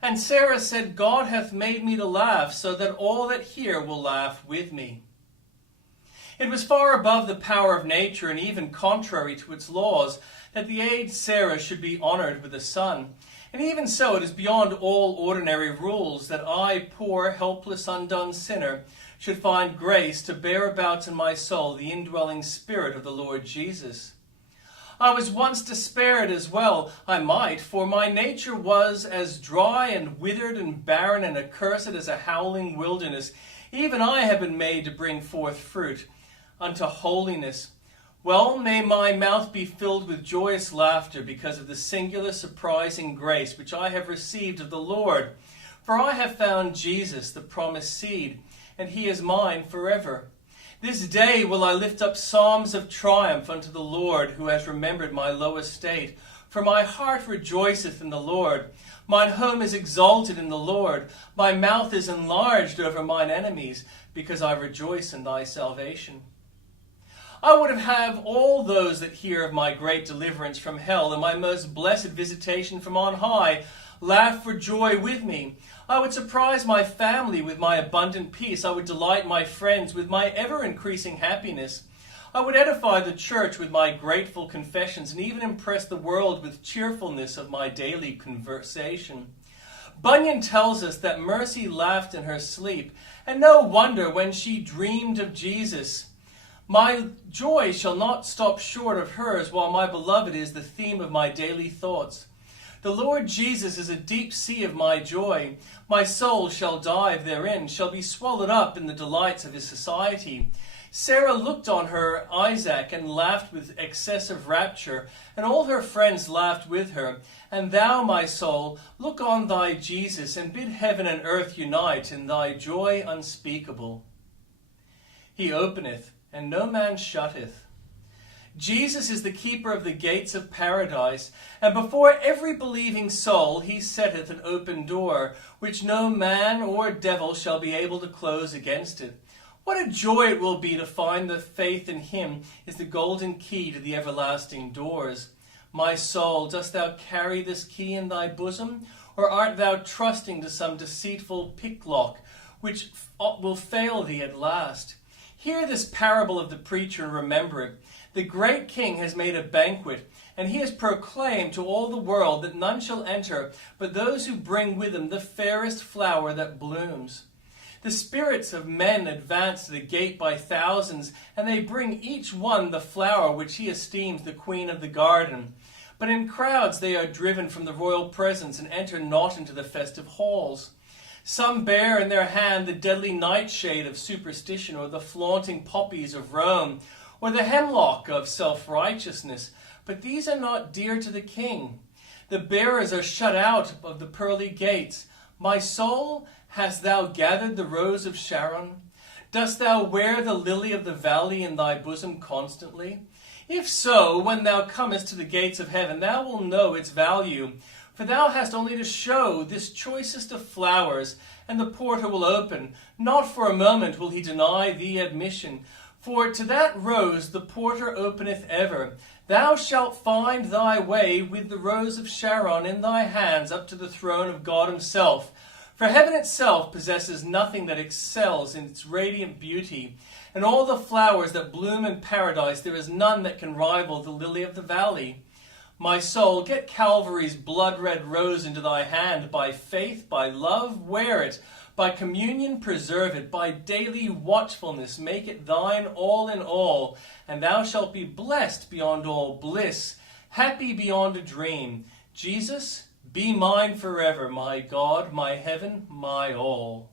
And Sarah said, God hath made me to laugh, so that all that hear will laugh with me. It was far above the power of nature, and even contrary to its laws, that the aged Sarah should be honored with a son. And even so, it is beyond all ordinary rules that I, poor, helpless, undone sinner, should find grace to bear about in my soul the indwelling Spirit of the Lord Jesus. I was once despaired as well, I might, for my nature was as dry and withered and barren and accursed as a howling wilderness. Even I have been made to bring forth fruit unto holiness. Well, may my mouth be filled with joyous laughter because of the singular surprising grace which I have received of the Lord. For I have found Jesus, the promised seed, and he is mine forever. This day will I lift up psalms of triumph unto the Lord, who has remembered my low estate. For my heart rejoiceth in the Lord. Mine home is exalted in the Lord. My mouth is enlarged over mine enemies, because I rejoice in thy salvation. I would have all those that hear of my great deliverance from hell and my most blessed visitation from on high laugh for joy with me. I would surprise my family with my abundant peace. I would delight my friends with my ever-increasing happiness. I would edify the church with my grateful confessions and even impress the world with cheerfulness of my daily conversation. Bunyan tells us that Mercy laughed in her sleep, and no wonder when she dreamed of Jesus. My joy shall not stop short of hers, while my beloved is the theme of my daily thoughts. The Lord Jesus is a deep sea of my joy. My soul shall dive therein, shall be swallowed up in the delights of his society. Sarah looked on her Isaac and laughed with excessive rapture, and all her friends laughed with her. And thou, my soul, look on thy Jesus, and bid heaven and earth unite in thy joy unspeakable. He openeth, and no man shutteth. Jesus is the keeper of the gates of paradise, and before every believing soul he setteth an open door, which no man or devil shall be able to close against it. What a joy it will be to find that faith in him is the golden key to the everlasting doors. My soul, dost thou carry this key in thy bosom, or art thou trusting to some deceitful picklock, which will fail thee at last? Hear this parable of the preacher and remember it. The great king has made a banquet, and he has proclaimed to all the world that none shall enter but those who bring with them the fairest flower that blooms. The spirits of men advance to the gate by thousands, and they bring each one the flower which he esteems the queen of the garden. But in crowds they are driven from the royal presence and enter not into the festive halls. Some bear in their hand the deadly nightshade of superstition, or the flaunting poppies of Rome, or the hemlock of self-righteousness. But these are not dear to the king. The bearers are shut out of the pearly gates. My soul, hast thou gathered the rose of Sharon? Dost thou wear the lily of the valley in thy bosom constantly? If so, when thou comest to the gates of heaven, thou wilt know its value. For thou hast only to show this choicest of flowers, and the porter will open. Not for a moment will he deny thee admission. For to that rose the porter openeth ever. Thou shalt find thy way with the rose of Sharon in thy hands up to the throne of God himself. For heaven itself possesses nothing that excels in its radiant beauty. And all the flowers that bloom in paradise, there is none that can rival the lily of the valley. My soul, get Calvary's blood-red rose into thy hand. By faith, by love, wear it. By communion, preserve it. By daily watchfulness, make it thine all in all. And thou shalt be blessed beyond all bliss, happy beyond a dream. Jesus, be mine forever, my God, my heaven, my all.